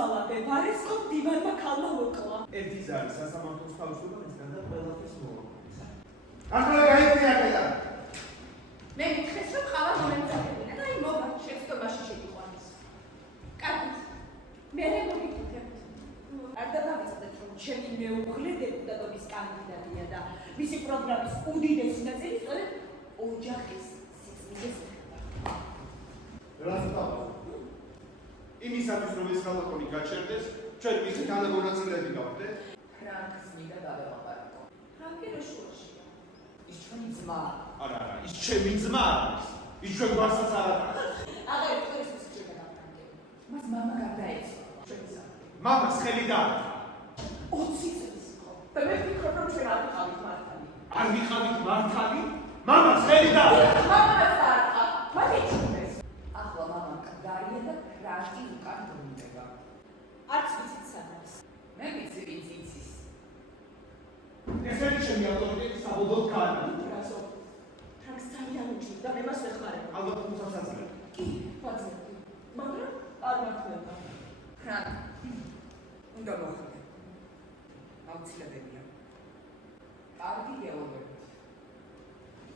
მოსალადე ვარესკომ დივანმა ქალმა მოკლა. ერთი ზარი სასამართლოს თავისუფლებისგან და ყველაფერს მოაქვს. ახლა გაიწია აქედან. მე მითხეს რომ ხავა მომემზადებინა და აი მოგა შეცდომაში შეგიყვანეს. კარგი. მე მოგიკითხებთ. არ დავიცადეთ რომ ჩემი მეუღლე დეპუტატობის კანდიდატია და მისი პროგრამის უდიდესი ნაწილი სწორედ ოჯახის სისწრაფეს ეხება. რას თავი? იმისათვის რომ ეს ხალხი გაჩერდეს, ჩვენ მისი თანამონაწილეები გავხდეთ. ფრანკს მინდა დავეყარებო. ფრანკი რა შუაშია? ის ჩვენი ძმა. არა, ის ჩემი ძმა არის. ის ჩვენ გვარსაც არ არის. აღარ ის ის შეგვედა ფრანკი. მას მამა გარდაეცვა. ჩვენი სამი. მამას ხელი დაარტყა. 20 წელს ხო. და მე ვფიქრობ რომ შენ არ ვიყავით მართალი. არ ვიყავით მართალი? მამას ხელი დაარტყა. მამას დაარტყა. მათ ეჩვენეს. ახლა მამამ კდარია და ფრანკი უკან დაუნდება. არც ვიცით სადაც. მე ვიცი ვინც იცის. ეს არის ჩემი ავტორიტეტი საბოლოოდ გაანადგურა. რასო? ფრანკს ძალიან უჭირდა და მე მას ვეხმარებ. ალბათ თუმცა საძლევ. კი, ვაძლევდი. მაგრამ არ მართლება. ფრანკ უნდა მოხდე. აუცილებელი